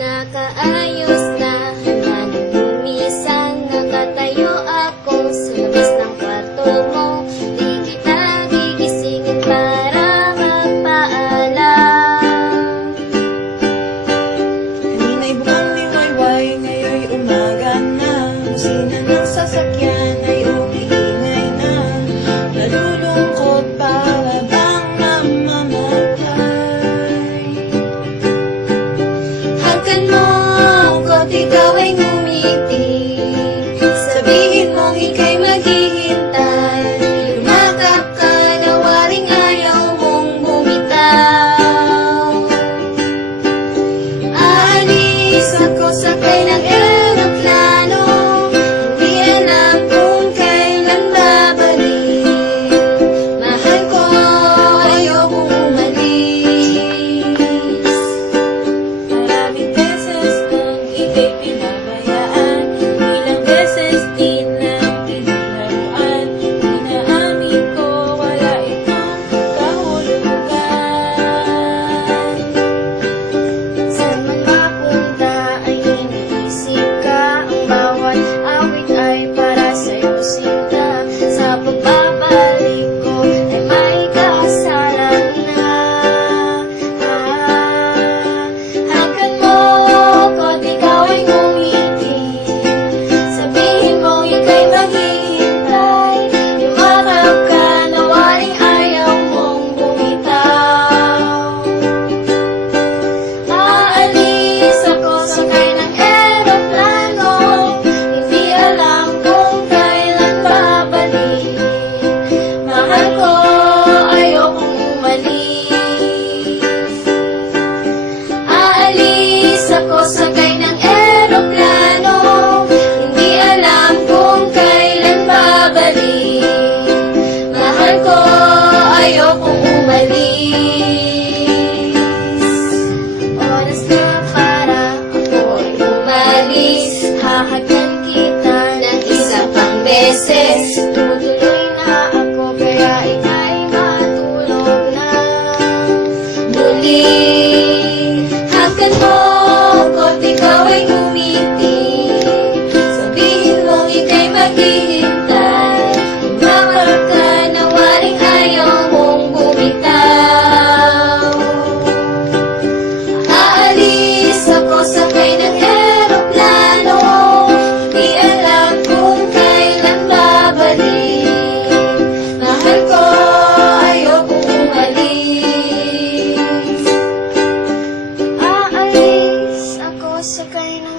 Nakaayos na minsan nakatayo ako sa labas ng kwarto mo. Di kita gigisingin para magpaalam. Kanina'y bukang liwayway, ngayon'y umaga na. Busina ng sasakyan ay umiingay na. Nalulungkot para bang mamamatay. Hagkan mo ko't ikaw ay ngumiti. Sabihin mong ika'y maghihintay. Yumakap ka na waring ayaw mong bumitaw. Aalis ako sakay ng eroplano. Hindi alam kung kailan babalik. Mahal ko, ayokong umalis. Maraming beses nang ika'y pinabayaan, ilang beses din lang tinularuan. Inaamin ko wala itong kahulugan. Saan man mapunta ay iniisip ka. Ang bawat awit ay para sa'yo sinta. Sa pagbabalik ko ay may kasalan na. Hagkan mo ko't ikaw ay ngumiti. Sabihin mong ika'y maghihintay. Yumakap ka na waring ayaw mong bumitaw. Aalis ako sakay ng eroplano. Hindi alam kung kailan babalik. Mahal ko, ayokong umalis. Aalis ako sakay ng eroplano. Hindi alam kung kailan babalik. Mahal ko, ayokong umalis. Oras na para ako'y umalis. Hahagkan kita ng isa pang beses. Tutuloy na ako kaya ika'y matulog na. Muli, hagkan mo ko't ikaw ay ngumiti. Sabihin mong ika'y maghihintay. Yumakap ka na waring ayaw mong bumitaw. Aalis ako sakay ng eroplano. Di alam kung kailan babalik. Mahal ko, ayokong umalis. Aalis ako sakay ng